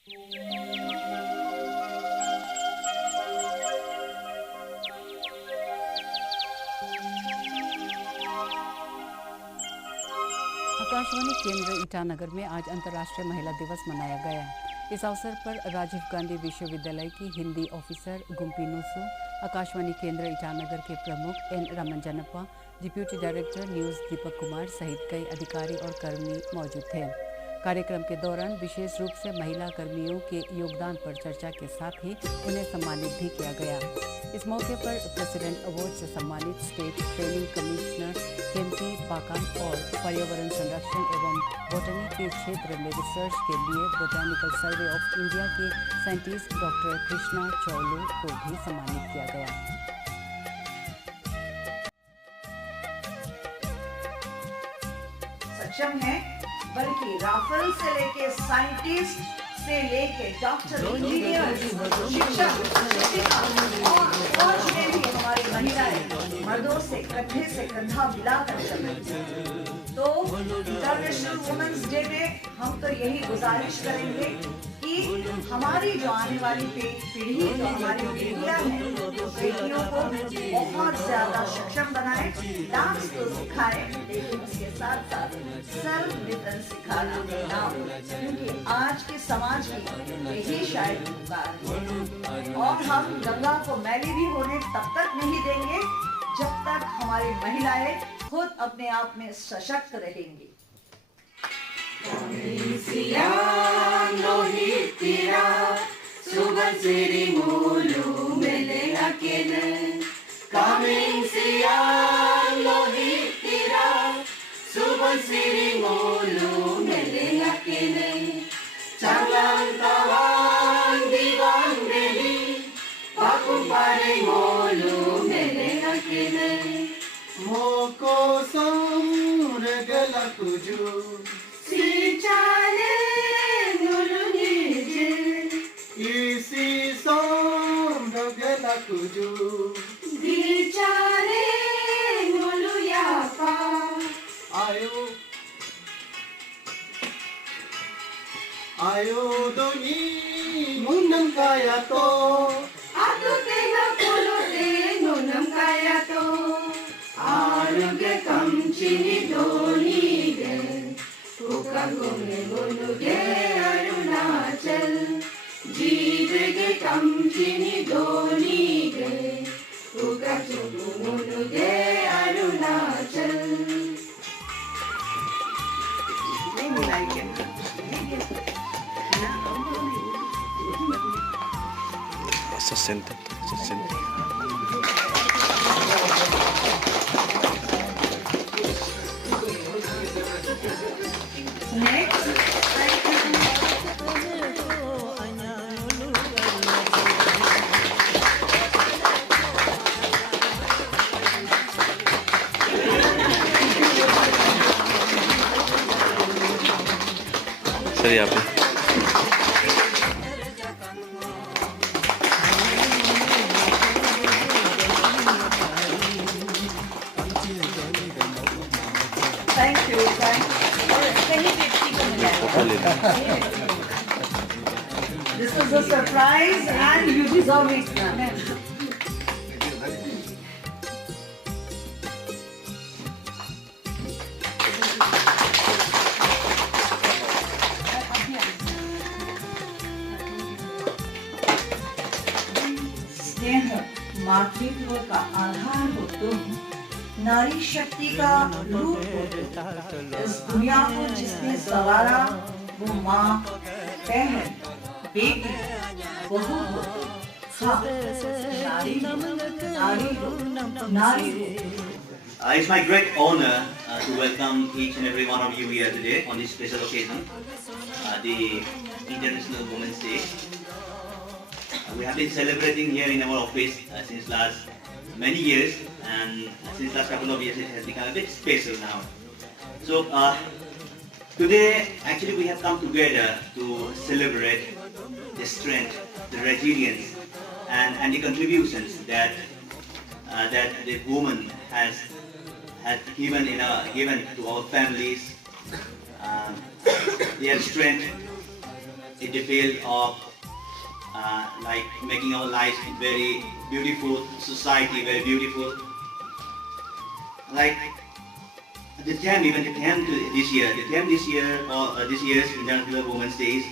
आकाशवाणी केंद्र ईटानगर में आज अंतर्राष्ट्रीय महिला दिवस मनाया गया। इस अवसर पर राजीव गांधी विश्वविद्यालय की हिंदी ऑफिसर गुम्पी नुसू, आकाशवाणी केंद्र ईटानगर के प्रमुख N रमनजनप्पा, deputy director news Deepak Kumar सहित कई अधिकारी और कर्मी मौजूद थे। कार्यक्रम के दौरान विशेष रूप से महिला कर्मियों के योगदान पर चर्चा के साथ ही उन्हें सम्मानित भी किया गया। इस मौके पर प्रेसिडेंट अवार्ड से सम्मानित स्टेट ट्रेनिंग कमिश्नर केम्पी पाकान और पर्यावरण संरक्षण एवं बोटनी के क्षेत्र में रिसर्च के लिए बोटानिकल सर्वे ऑफ इंडिया के साइंटिस्ट डॉक्टर कृष्णा चौलू को भी सम्मानित किया गया। सक्षम है, बल्कि राफेल से लेके साइंटिस्ट से लेके डॉक्टर, इंजीनियर, शिक्षक, शिक्षिका और में भी हमारी महिलाएं मर्दों से कंधे से कंधा मिलाकर चल रही हैं। तो इंटरनेशनल वुमेन्स डे में हम तो यही गुजारिश करेंगे कि हमारी जो आने वाली पीढ़ी, जो हमारी बेटियां हैं, बेटियों को बहुत ज्यादा सक्षम बनाए, डांस तो सिखाए, लेकिन उसके साथ साथ सेल्फ डिफेंस सिखाना ना हो, क्योंकि आज के समाज की यही शायद पुकार है। और हम गंगा को मैली भी होने तब तक नहीं देंगे जब तक हमारी महिलाएं खुद अपने आप में सशक्त रहेंगी। Moko som regala kuju si chale nulunije isi som regala kuju di chale nuluyapa ayo doni munam kaya to atu tena polo te nunam kaya to आरुगे कंचिनी Dhoni गे उकागोने बोलुगे अरुणाचल जीवगे कंचिनी धोनी गे उकागोने अरुणाचल। नहीं मिलाएंगे Sesenta. सर यहाँ पे This was a surprise and you deserve it, ma'am. स्नेह मातृत्व का आधार हो तुम, नारी शक्ति का रूप हो। इस दुनिया को जिसने संवारा वो माँ, बहन, बेटी, बहू हो। हाँ, नारी हो, नारी हो। It's my great honor to welcome each and every one of you here today on this special occasion, the International Women's Day. We have been celebrating here in our office since last many years, and since last couple of years it has become a bit special now. So today actually we have come together to celebrate the strength, the resilience, and the contributions that the woman has given to our families, their strength in the field of like making our lives very beautiful, society very beautiful. Like the theme this year, or this year's International Women's Day is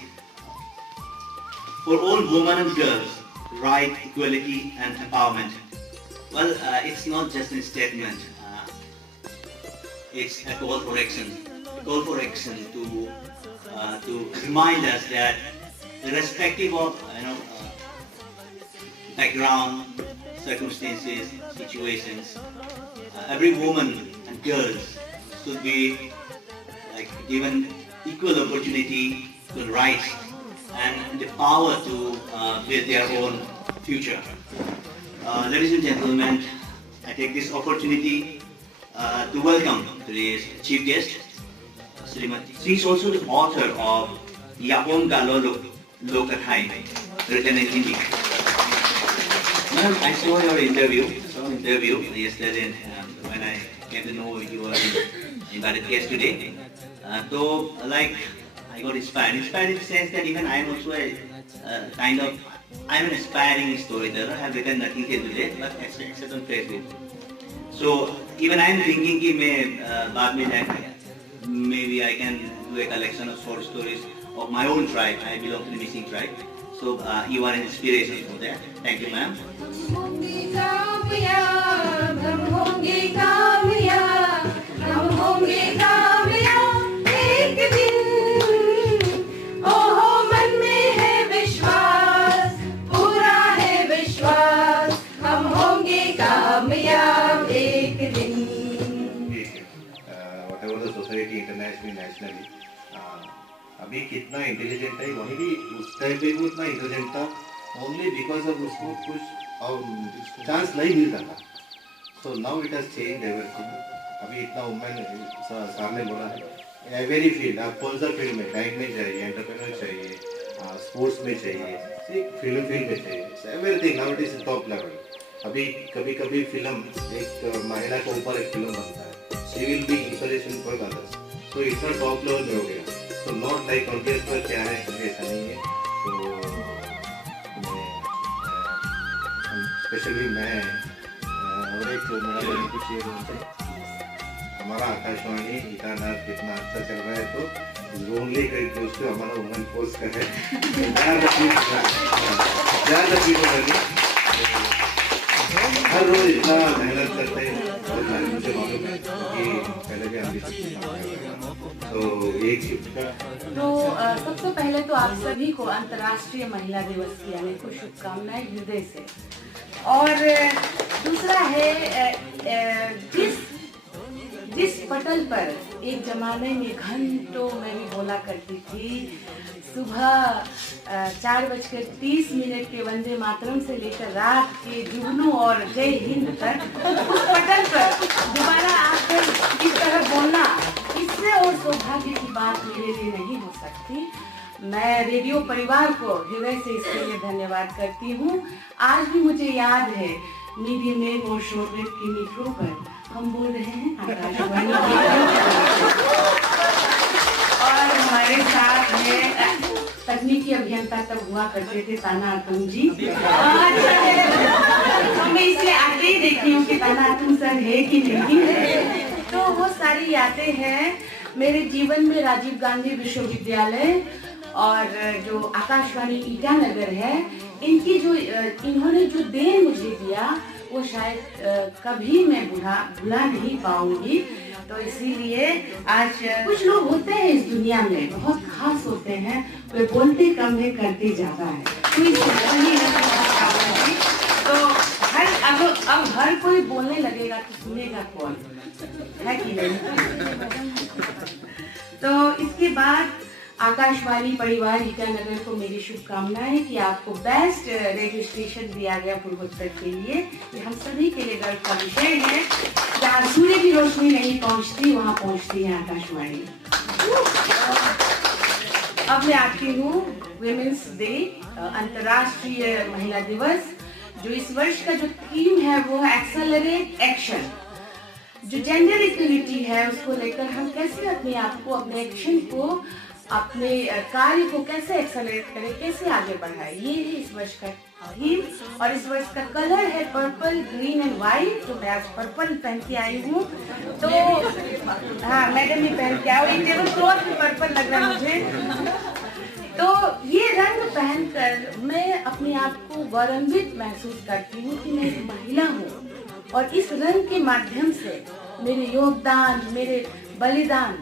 for all women and girls, right, equality and empowerment. Well, it's not just a statement. It's a call for action. A call for action to remind us that irrespective of background, circumstances, situations, every woman and girls should be like given equal opportunity to rise and the power to build their own future. Ladies and gentlemen, I take this opportunity to welcome today's chief guest, Srimati. She is also the author of Yapon Galo Lokathai, written in Hindi. Madam, I saw your interview yesterday when I came to know you were invited guest today. So, like, I got inspired. Inspired in the sense that even I am also I'm an aspiring storyteller. I have written nothing till today, but except on Facebook. So even I am thinking that maybe I can do a collection of short stories of my own tribe. I belong to the missing tribe. So you are an inspiration for that. Thank you, ma'am. whatever the society internationally, nationally, अभी कितना intelligent है वही भी उस time पे भी उतना intelligent था ओनली बिकॉज ऑफ उसको कुछ चांस नहीं मिलता था. So now it has change everything. अभी इतना वुमेन सर ने बोला है एवरी फील्ड, आप कौन सा फील्ड में, बैंक में चाहिए, एंटरप्रेन्योर चाहिए, स्पोर्ट्स में चाहिए, फिल्म में चाहिए, everything now it is top level. अभी कभी कभी फिल्म एक महिला के ऊपर एक फिल्म बनता है, she will be inspiration for others. तो इतना टॉप लेवल में हो गया. तो नॉट लाइक कॉन्टेस्ट पर क्या है, ऐसा नहीं है. तो स्पेशली मैं और एक मेरा कुछ ये हमारा आकाशवाणी ईटानगर कितना अच्छा चल रहा है. तो ओनली एक दोस्तों हमारा वुमेन फोर्स का है, ज़्यादा लगी हर रोज इतना मेहनत करते हैं. और मुझे मालूम है कि पहले भी हम तो एक तो सबसे पहले तो आप सभी को अंतर्राष्ट्रीय महिला दिवस की अनेक शुभकामनाएं हृदय से. और दूसरा है जिस पटल पर एक जमाने में घंटों मैं भी बोला करती थी, सुबह 4:30 के वंदे मातरम से लेकर रात के जुगनू और जय हिंद तक उस पटल पर दोबारा आकर इस तरह बोलना, इससे और सौभाग्य की बात मेरे लिए नहीं हो सकती. मैं रेडियो परिवार को हृदय से इसके लिए धन्यवाद करती हूँ. आज भी मुझे याद है मीडिया में और शोरवेट के मीटरों पर हम बोल रहे हैं आकाशवाणी और हमारे साथ है तकनीकी अभियंता तब हुआ करते थे ताना अतुम जी. मैं इसलिए आते ही देखती हूँ कि ताना अतुम सर है कि नहीं है. तो वो सारी यादें हैं मेरे जीवन में. राजीव गांधी विश्वविद्यालय और जो आकाशवाणी ईटानगर है, इनकी जो इन्होंने जो देन मुझे दिया वो शायद कभी मैं भुला नहीं पाऊंगी. तो इसीलिए आज कुछ लोग होते हैं इस दुनिया में बहुत खास होते हैं, वे बोलते कम है करते ज्यादा है. तो अब हर कोई बोलने लगेगा तो सुनेगा कौन, है कि नहीं. तो इसके बाद आकाशवाणी परिवार ईटानगर को मेरी शुभकामनाएं कि आपको बेस्ट रेडियो स्टेशन दिया गया पूर्वोत्तर के लिए. ये हम सभी के लिए गर्व का विषय है. जहाँ सूर्य की रोशनी नहीं पहुँचती वहाँ पहुँचती है आकाशवाणी. अब मैं आती हूँ विमेंस डे, अंतर्राष्ट्रीय महिला दिवस. जो इस वर्ष का जो थीम है वो है एक्सेलरेट एक्शन. जो जेंडर इक्वलिटी है उसको लेकर हम कैसे अपने आप को, अपने एक्शन को अपने कार्य को कैसे एक्सेलरेट करें, कैसे आगे बढ़ाए, ये है इस वर्ष का थीम। और इस वर्ष का कलर है पर्पल, ग्रीन एंड व्हाइट। तो मैं आज पर्पल पहन के आई हूँ। तो हाँ, मैडम भी पहन के आई, टेबल क्लॉथ भी पर्पल लग रहा है मुझे। तो ये रंग पहनकर मैं अपने आप को गौरवान्वित महसूस करती हूँ कि मैं एक महिला हूँ और इस रंग के माध्यम से मेरे योगदान, मेरे बलिदान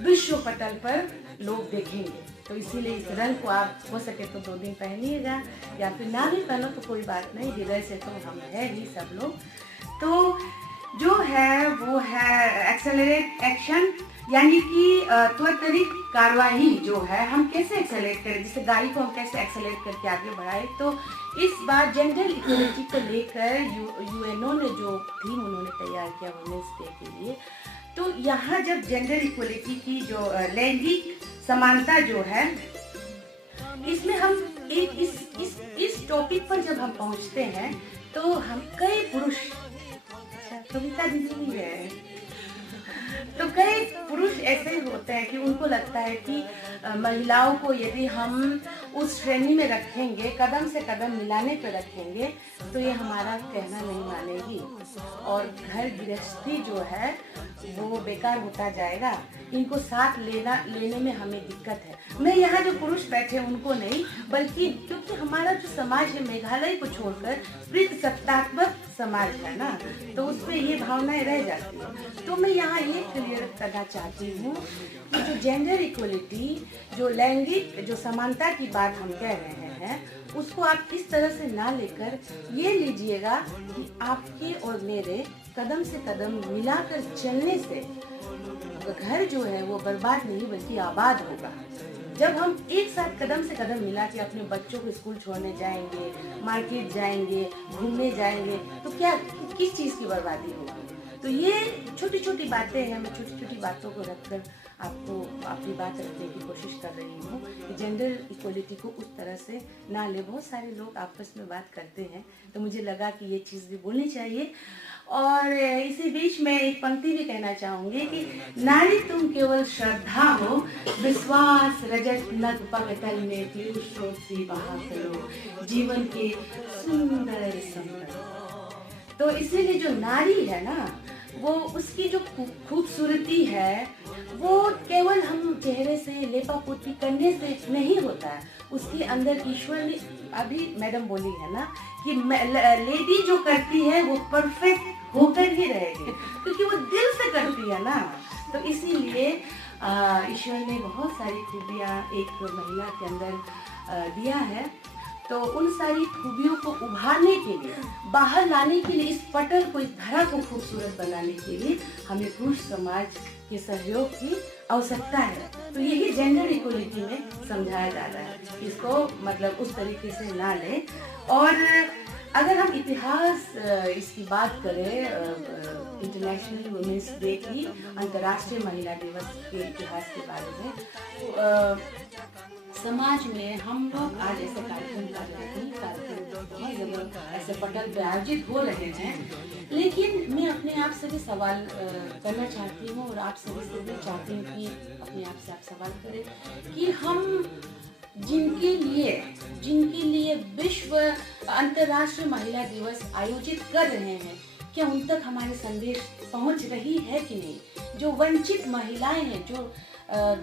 विश्व पटल पर लोग देखेंगे। तो इसीलिए इस रंग को आप हो सके तो 2 दिन पहनिएगा, या फिर ना भी पहनो तो कोई बात नहीं, हृदय से तो हम है ही सब लोग। तो जो है वो है एक्सेलरेट एक्शन, यानी कि त्वरित कार्यवाही जो है हम कैसे एक्सेलरेट करें, जैसे गाड़ी को हम कैसे एक्सेलरेट करके आगे बढ़ाएं। तो इस बार जेंडर इक्वलिटी को लेकर यूएनओ ने जो थीम उन्होंने तैयार किया वुमेन्स डे के लिए, तो यहाँ जब जेंडर इक्वलिटी की जो लैंगिक समानता जो है, इसमें हम एक इस टॉपिक पर जब हम पहुँचते हैं तो हम कई पुरुष, कविता दीदी भी है, तो कई पुरुष ऐसे होते हैं कि उनको लगता है कि महिलाओं को यदि हम उस श्रेणी में रखेंगे, कदम से कदम मिलाने पर रखेंगे, तो ये हमारा कहना नहीं मानेगी और घर गृहस्थी जो है वो बेकार होता जाएगा। इनको साथ लेने में हमें दिक्कत है। मैं यहाँ जो पुरुष बैठे उनको नहीं, बल्कि क्योंकि हमारा जो समाज है मेघालय को छोड़कर सत्तात्मक समाज है ना, तो उसमें ये भावनाएं रह जाती हैं। तो मैं यहाँ ये क्लियर करना चाहती हूँ कि जो जेंडर इक्वलिटी, जो लैंगिक जो समानता की बात हम कह रहे हैं, उसको आप इस तरह से ना लेकर ये लीजिएगा कि आपके और मेरे कदम से कदम मिलाकर चलने से घर जो है वो बर्बाद नहीं बल्कि आबाद होगा। जब हम एक साथ कदम से कदम मिला के अपने बच्चों को स्कूल छोड़ने जाएंगे, मार्केट जाएंगे, घूमने जाएंगे, तो क्या किस चीज़ की बर्बादी होगी। तो ये छोटी छोटी बातें हैं, मैं छोटी छोटी बातों को रखकर आपको अपनी बात रखने की कोशिश कर रही हूँ कि जेंडर इक्वलिटी को उस तरह से ना ले। बहुत सारे लोग आपस में बात करते हैं, तो मुझे लगा कि ये चीज़ भी बोलनी चाहिए। और इसी बीच में एक पंक्ति भी कहना चाहूँगी कि नारी तुम केवल श्रद्धा हो, विश्वास रजत नग पगतल में पीयूष स्रोत सी बहा करो, जीवन के सुंदर संकट। तो इसीलिए जो नारी है ना, वो उसकी जो खूबसूरती है वो केवल हम चेहरे से लेपा पोती करने से नहीं होता है। उसके अंदर ईश्वर ने, अभी मैडम बोली है ना कि लेडी जो करती है वो परफेक्ट होकर ही रहेगी, क्योंकि वो दिल से करती है ना। तो इसीलिए ईश्वर ने बहुत सारी खूबियाँ एक महिला के अंदर दिया है। तो उन सारी खूबियों को उभारने के लिए, बाहर लाने के लिए, इस पटल को, इस धरा को खूबसूरत बनाने के लिए हमें पुरुष समाज के सहयोग की आवश्यकता है। तो यही जेंडर इक्वलिटी में समझाया जा रहा है। इसको मतलब उस तरीके से ना लें। और अगर हम इतिहास इसकी बात करें, इंटरनेशनल वुमेन्स डे की, अंतर्राष्ट्रीय महिला दिवस के इतिहास के बारे में, समाज में हम लोग आज ऐसे कार्यक्रम कर रहे हैं, कार्यक्रम बहुत जगह ऐसे पटल पे आयोजित हो रहे हैं। लेकिन मैं अपने आप से भी सवाल करना चाहती हूँ और आप सभी से भी चाहती हूँ कि अपने आप से आप सवाल करें कि हम जिनके लिए विश्व अंतर्राष्ट्रीय महिला दिवस आयोजित कर रहे हैं, क्या उन तक हमारे संदेश पहुंच रही है कि नहीं। जो वंचित महिलाएं हैं, जो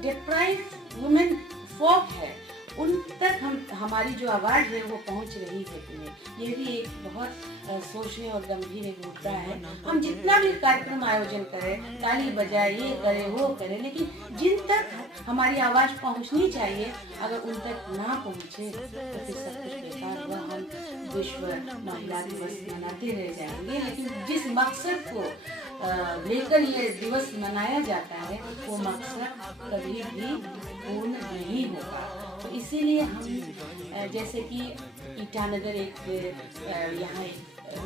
डिप्राइव्ड वुमेन फॉक है, उन तक हमारी जो आवाज़ है वो पहुंच रही है कि नहीं। ये भी एक बहुत सोचने और गंभीर एक मुद्दा है। हम जितना भी कार्यक्रम आयोजन करें, ताली बजाए, ये करें वो करें, लेकिन जिन तक हमारी आवाज़ पहुंचनी चाहिए अगर उन तक ना पहुंचे तो फिर सब कुछ बेकार हुआ। हम विश्व महिला दिवस मनाते रह जाएंगे, लेकिन जिस मकसद को लेकर ये दिवस मनाया जाता है वो मकसद कभी भी पूर्ण नहीं होगा। तो इसीलिए हम जैसे कि ईटानगर एक यहाँ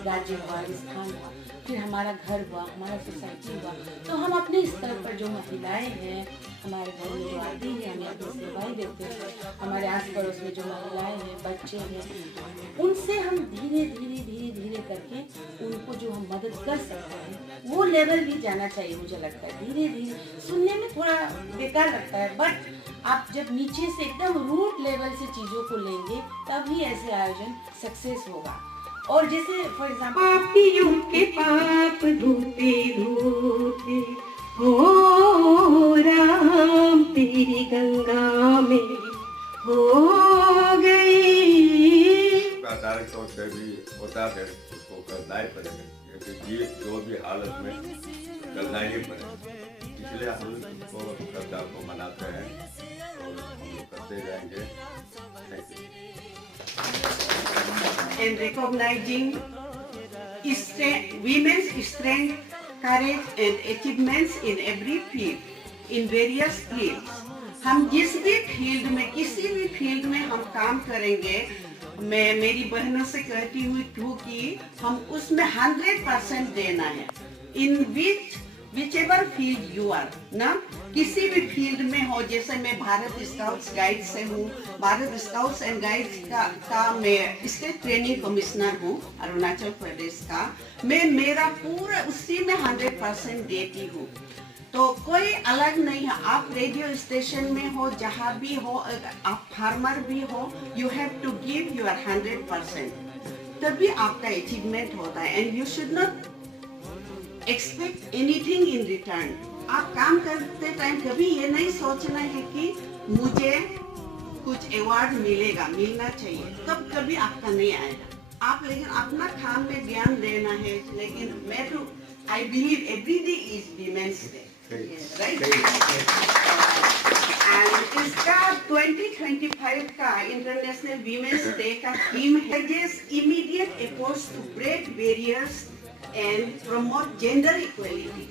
राज्य हुआ, स्थान हुआ, फिर हमारा घर हुआ, हमारा सोसाइटी हुआ, तो हम अपने स्तर पर जो महिलाएं हैं, हमारे घर में जो आती हैं, हमें अपनी सेवाएं देते हैं, हमारे आस पड़ोस में जो महिलाएं हैं, बच्चे हैं, उनसे हम धीरे धीरे करके उनको जो हम मदद कर सकते हैं वो लेवल भी जाना चाहिए। मुझे लगता है धीरे धीरे, सुनने में थोड़ा बेकार लगता है, बट आप जब नीचे से एकदम रूट लेवल से चीजों को लेंगे तभी ऐसे आयोजन सक्सेस होगा। और जैसे फॉर एग्जाम्पल पापियों के पाप धोते धोते हो राम तेरी गंगा में हो गई। प्राचारिक तौर पे भी होता है, उसको करना ही पड़ेगा क्योंकि ये जो भी हालत में करना ही पड़ेगा, इसलिए हम उसको श्रद्धा को मनाते हैं और हम लोग करते रहेंगे। And recognizing women's strength, courage and achievements in every field, in various fields. हम जिस भी फील्ड में, किसी भी फील्ड में हम काम करेंगे, मैं मेरी बहनों से कहती हुई हूँ कि हम उसमें 100% देना है। In whichever field you are ना, किसी भी फील्ड में हो। जैसे मैं भारत स्काउट्स गाइड से हूँ, भारत स्काउट्स एंड गाइड्स का मैं स्टेट ट्रेनिंग कमिश्नर हूँ अरुणाचल प्रदेश का। मैं मेरा पूरा उसी में 100% देती हूँ। तो कोई अलग नहीं है। आप रेडियो स्टेशन में हो, जहाँ भी हो, आप फार्मर भी हो, you have to give your 100%, तभी आपका अचीवमेंट होता है। And you should not expect anything in return. आप काम करते टाइम कभी ये नहीं सोचना है कि मुझे कुछ अवार्ड मिलेगा, मिलना चाहिए, तब कभी आपका नहीं आएगा। आप लेकिन अपना काम में ध्यान देना है। लेकिन मैं तो I believe every day is women's day, right? And इसका 2025 का इंटरनेशनल वीमेंस डे का थीम है immediate efforts to break barriers and promote gender equality.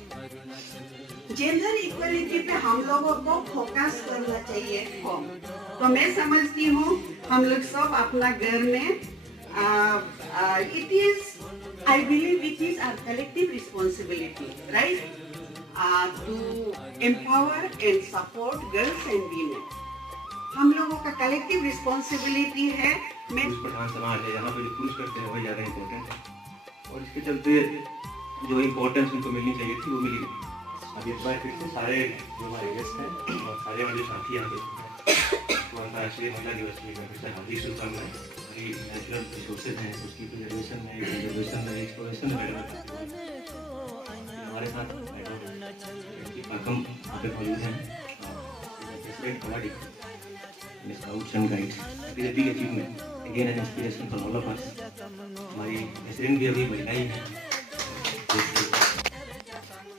Gender equality पे हम लोगों को फोकस करना चाहिए। तो मैं समझती हूँ हम लोग सब अपना घर में it is, I believe it is our collective responsibility, right, to empower and support girls and women. हम लोगों का कलेक्टिव रिस्पॉन्सिबिलिटी है। मैं प्रधान समाज है, यहाँ पे जो पुरुष करते हैं वही ज़्यादा इम्पोर्टेंट है और इसके चलते जो इम्पोर्टेंस उनको मिलनी चाहिए थी वो मिली नहीं। अब एक बार फिर से सारे जो हमारे गेस्ट हैं और सारे हमारे साथी यहाँ पे तो अंतर्राष्ट्रीय महिला दिवस की मैं फिर से हार्दिक शुभकामनाएं। हमारी नेचुरल रिसोर्सेज हैं, उसकी प्रिजर्वेशन में, कंजर्वेशन में, एक्सप्लोरेशन में हमारे साथ पाकम यहाँ पे मौजूद हैं। President kavadi scouts and guides, it is a big achievement, again an inspiration for all of us. हमारी प्रेसिडेंट भी अभी महिला ही है।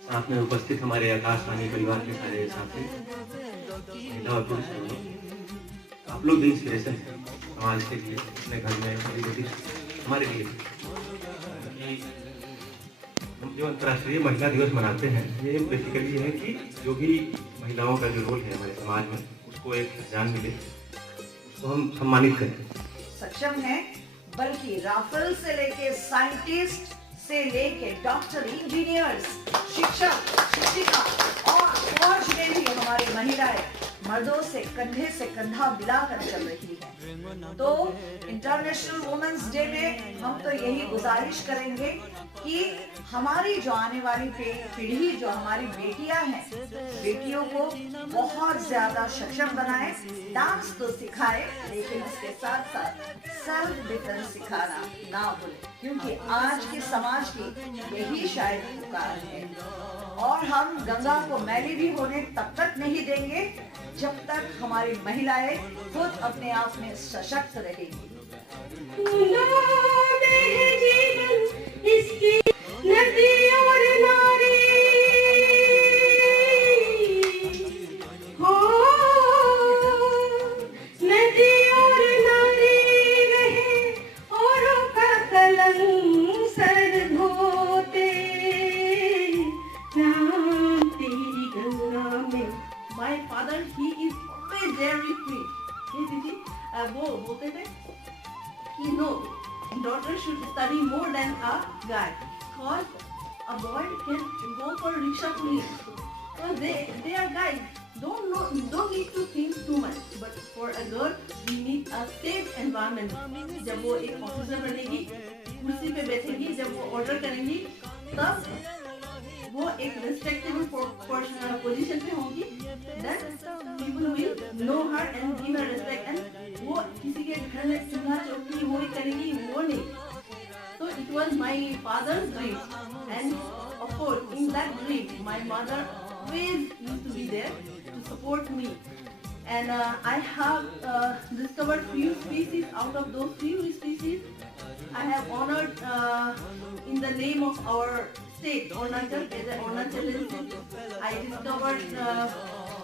साथ में उपस्थित हमारे आकाशवाणी परिवार के सारे साथी महिला और पुरुष, आप लोग भी इंस्पिरेशन हैं समाज के लिए, अपने घर में हमारे लिए। हम जो अंतर्राष्ट्रीय महिला दिवस मनाते हैं ये बेसिकली है कि जो भी महिलाओं का जो रोल है हमारे समाज में उसको एक पहचान मिले, उसको हम सम्मानित करें। सक्षम है, बल्कि राफेल से लेके साइंटिस्ट से लेके डॉक्टर, इंजीनियर्स, शिक्षक, शिक्षिका और फौज में भी हमारी महिलाएं मर्दों से कंधा मिलाकर चल रही है। तो इंटरनेशनल वुमेन्स डे में हम तो यही गुजारिश करेंगे कि हमारी जो आने वाली पीढ़ी, जो हमारी बेटियां हैं, बेटियों को बहुत ज्यादा सक्षम बनाए। डांस तो सिखाए लेकिन उसके साथ साथ सेल्फ डिफेंस सिखाना ना भूले, क्योंकि आज के समाज की यही शायद पुकार है। और हम गंगा को मैली भी होने तब तक नहीं देंगे जब तक हमारी महिलाएं खुद अपने आप में सशक्त रहेगी। इसकी नदी और नारी हो, नदी और नारी रहे औरों का कलंक सर धोते, राम तेरी गंगा में। My father, he is always there with me. Hey दीदी, वो बोलते थे कि no, daughter should study more than a guy, because a boy can go for rickshaw police. Because they are guys. Don't need to think too much. But for a girl, we need a safe environment. जब वो एक officer बनेगी, कुर्सी पे बैठेगी, जब वो order करेंगी, तब वो एक रेस्पेक्टेबल पोजीशन पे होंगी, then people will know her and give her respect, and वो किसी के घर में चूल्हा चौकी वो करेगी वो नहीं. So it was my father's dream, and of course in that dream my mother always used to be there to support me, and I have discovered few species. Out of those few species I have honored in the name of our state, Arunachal, as an Arunachalensis. I discovered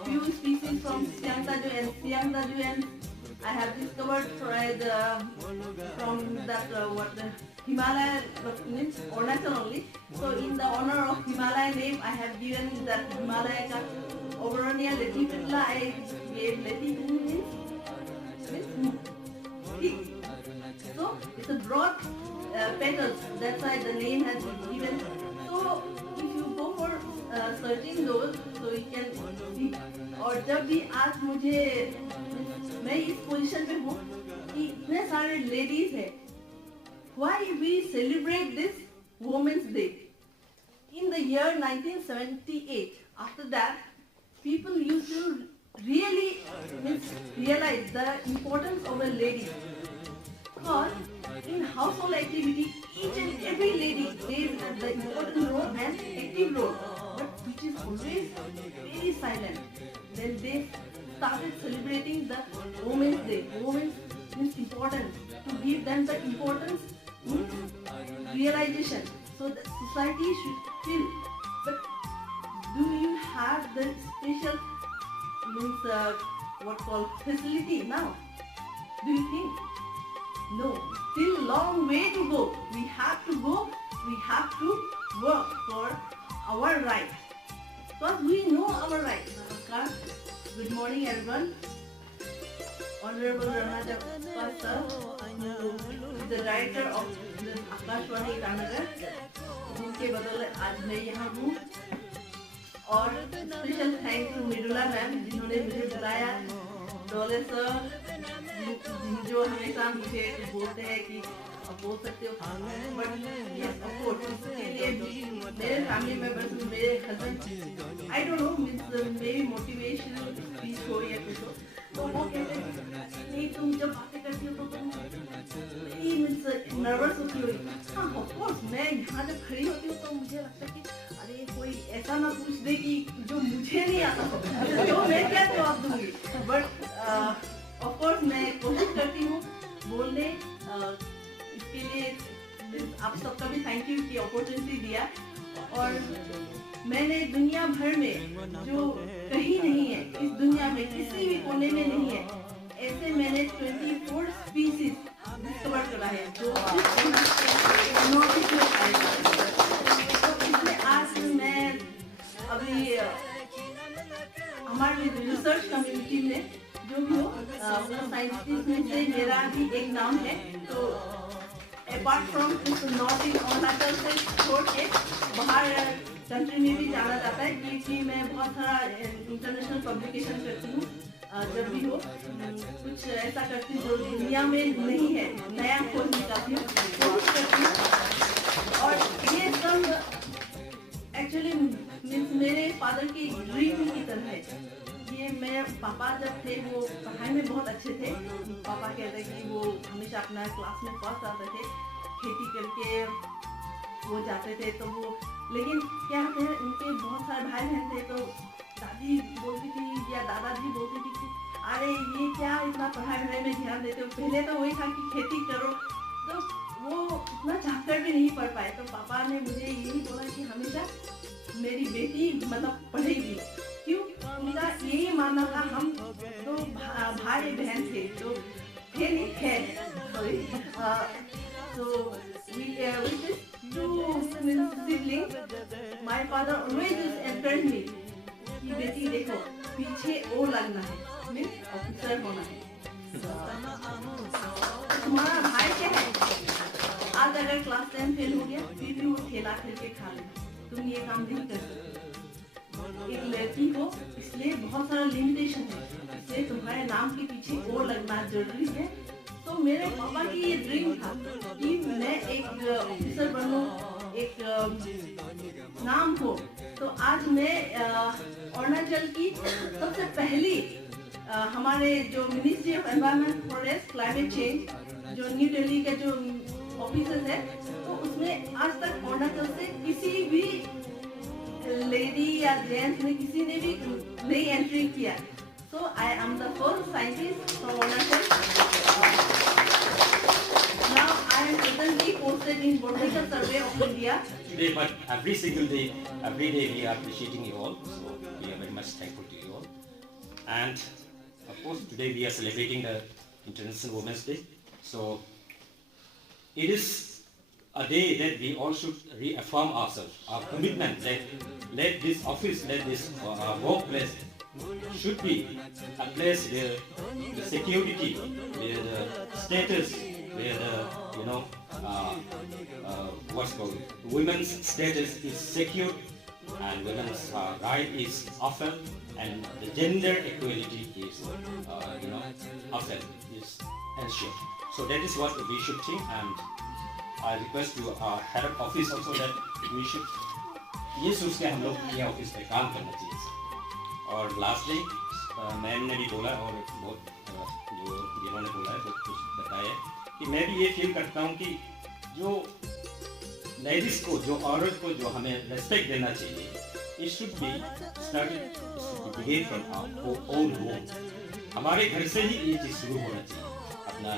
few species from Siangtaju and Siangtaju, and I have discovered from that the Himalaya, means Arunachal only. So in the honor of Himalaya name, I have given that Himalaya ka Oberonia Letifitla. I gave Letifitla means thick. So it's a broad petals. That's why the name has been given. So if you go for searching those, so you can see. और जब भी आज मुझे मैं इस position पे हूँ कि इतने सारे लेडीज हैं, why we celebrate this Women's Day? In the year 1978, after that, people used to really realize the importance of a lady. Because in household activity, each and every lady plays the important role and active role, but which is always very silent. Then they started celebrating the Women's Day. Women's means importance. To give them the importance means realization. So the society should feel. But do you have the special means what called facility now? Do you think? No, still long way to go. We have to go, we have to work for our rights. Because we know our rights. Good morning everyone. Honorable Ramnath sir, who is the director of the Akashwani Itanagar, जिनके बदौलत आज मैं यहाँ हूँ. और special thank to Mridula ma'am जिन्होंने मुझे बुलाया. डोले सर जो हमेशा मुझे बोलते हैं कि आप बोल सकते हो, बट यस ऑफ कोर्स इसके लिए मेरे फैमिली मेंबर्स, मेरे husband, I don't know means मेरी मोटिवेशन स्पीच हो या कुछ हो, तो वो कहते हैं नहीं तुम जब बातें करती हो तो तुम नहीं मींस नर्वस होती हो. हाँ ऑफ कोर्स मैं यहाँ जब खड़ी होती हूँ तो मुझे लगता है कि अरे कोई ऐसा ना पूछ दे कि जो मुझे नहीं आता हो तो मैं क्या जवाब दूंगी. बट ऑफ कोर्स मैं कोशिश करती हूँ बोलने. इसके लिए आप सबका भी थैंक यू कि अपॉर्चुनिटी दिया. और मैंने दुनिया भर में जो कहीं नहीं है, इस दुनिया में किसी भी कोने में नहीं है, ऐसे मैंने 24 स्पीसीज डिस्कवर करा है जो नॉर्थ ईस्ट में पाए जाते हैं. तो इसमें आज मैं अभी हमारे रिसर्च कम्युनिटी में जो भी हो वो साइंटिस्ट में से मेरा भी एक नाम है. तो apart from north east Arunachal से छोड़ के बाहर कंट्री में भी जाना जाता है क्योंकि मैं बहुत सारा इंटरनेशनल पब्लिकेशन करती हूँ. जब भी हो कुछ ऐसा करती हूँ जो दुनिया में नहीं है, नया खोज निकालती हूँ, कोशिश करती हूँ. और ये सब एक्चुअली मीन्स मेरे फादर की ड्रीम की तरह है. ये मेरे पापा जब थे वो पढ़ाई में बहुत अच्छे थे. पापा कहते कि वो हमेशा अपना क्लास में फर्स्ट आते थे, खेती करके वो जाते थे. तो वो लेकिन क्या होते हैं उनके बहुत सारे भाई बहन थे. तो दादी बोलती थी या दादाजी बोलती थी कि अरे ये क्या इतना पढ़ाई में ध्यान देते हो. पहले तो वही था कि खेती करो, तो वो इतना चाहकर भी नहीं पढ़ पाए. तो पापा ने मुझे यही बोला कि हमेशा मेरी बेटी मतलब पढ़ेगी. क्यों? उनका यही मानना था. हम तो भाई बहन थे तो थे नहीं है. So with these two siblings, my father always encouraged me कि बेटी देखो पीछे वो लगना है, मीन्स ऑफिसर होना है. तुम्हारा भाई क्या है, आज अगर क्लास 10 फेल हो गया फिर भी वो ठेला खेल के खा लेगा. तुम ये काम नहीं कर सकते. एक लड़की को इसलिए बहुत सारा लिमिटेशन है, इसलिए तुम्हारे नाम के पीछे वो लगना जरूरी है. तो मेरे पापा की ये ड्रीम था कि मैं एक ऑफिसर बनूं, एक नाम हो तो आज मैं अरुणाचल की सबसे पहली हमारे जो ministry of environment forest climate change जो न्यू दिल्ली के जो ऑफिसर्स है, तो उसमें आज तक अरुणाचल से किसी भी लेडी या जेंट्स ने किसी ने भी नई एंट्री किया। So I am the first scientist from Arunachal. Now I am presently posted in Botanical Survey of India. Today, but every single day, every day we are appreciating you all. So we are very much thankful to you all. And of course, today we are celebrating the International Women's Day. So it is a day that we all should reaffirm ourselves, our commitment that let this office, let this workplace should be a place where the security, where the status, where the what's called women's status is secured and women's right is upheld and the gender equality is upheld, is ensured. So that is what we should think, and I request to our head of office also that we should ये सोच के हम लोग ये office पे काम करना चाहिए। और लास्टली मैम ने भी बोला और बहुत जो जिन्होंने बोला है बहुत कुछ बताया कि मैं भी ये फील करता हूँ कि जो लेडीज को, जो औरत को जो हमें रेस्पेक्ट देना चाहिए, it should be started begin from our own home. हमारे घर से ही ये चीज़ शुरू होना चाहिए। अपना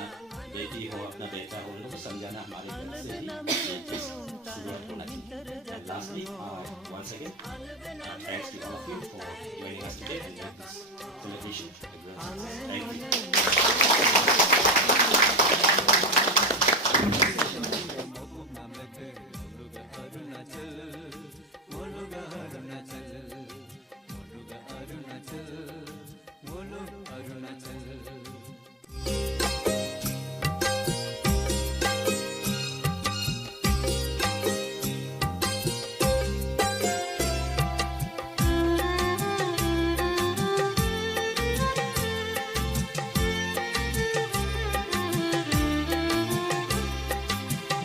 बेटी हो, अपना बेटा हो, उनको समझाना हमारे घर से ही ये चीज़ शुरुआत होना चाहिए। Lastly, once again, thanks to all of you for joining us today and this celebration. Thank you.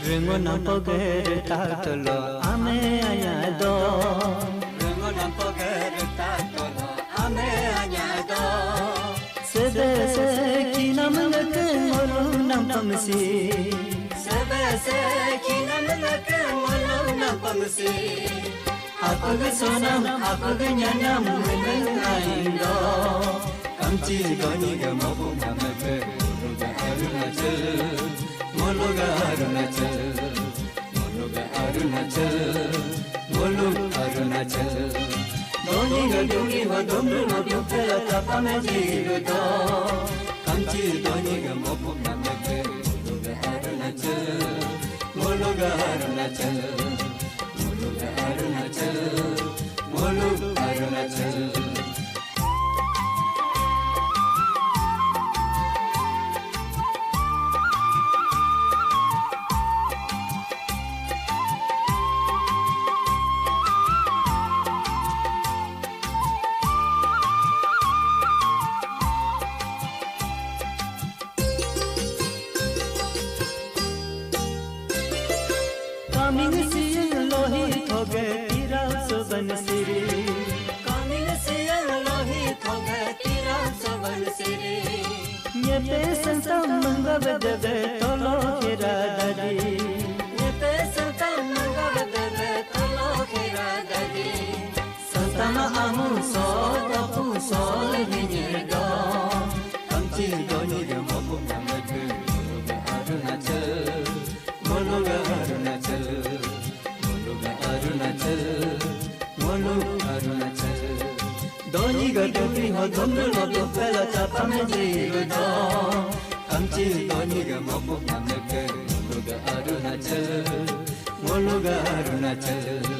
Rengona pogere tatolo ame anyado Rengona pogere tatolo ame anyado Sebe se kinam leke molu nam pamsi Sebe se kinam leke molu nam pamsi Apag sonam apag nyanam menaindo Kamchi gani gamabu namake Moluga Arunachal Moluga Arunachal Moluga Arunachal Moluga Arunachal Doni ga dungi wa dumru no dupela tapame jirudo Kamchi doni ga mopu namake Moluga Arunachal Moluga Arunachal Moluga Arunachal Moluga Arunachal Coming see lohi thoge tira soban siri Coming see lohi thoge tira soban siri Ye pe santam mangav debe tolo khira dadi Ye pe santam mangav debe tolo khira dadi Santama amu so tapu so hinye do Kamchi doni ga mobu namake Arunachal Moluga Arunachal Moluga Arunachal Moluga Arunachal Doni ga doni ho domru no dopela tapame jirudo Kamchi doni ga mopu namake Moluga Arunachal Moluga Arunachal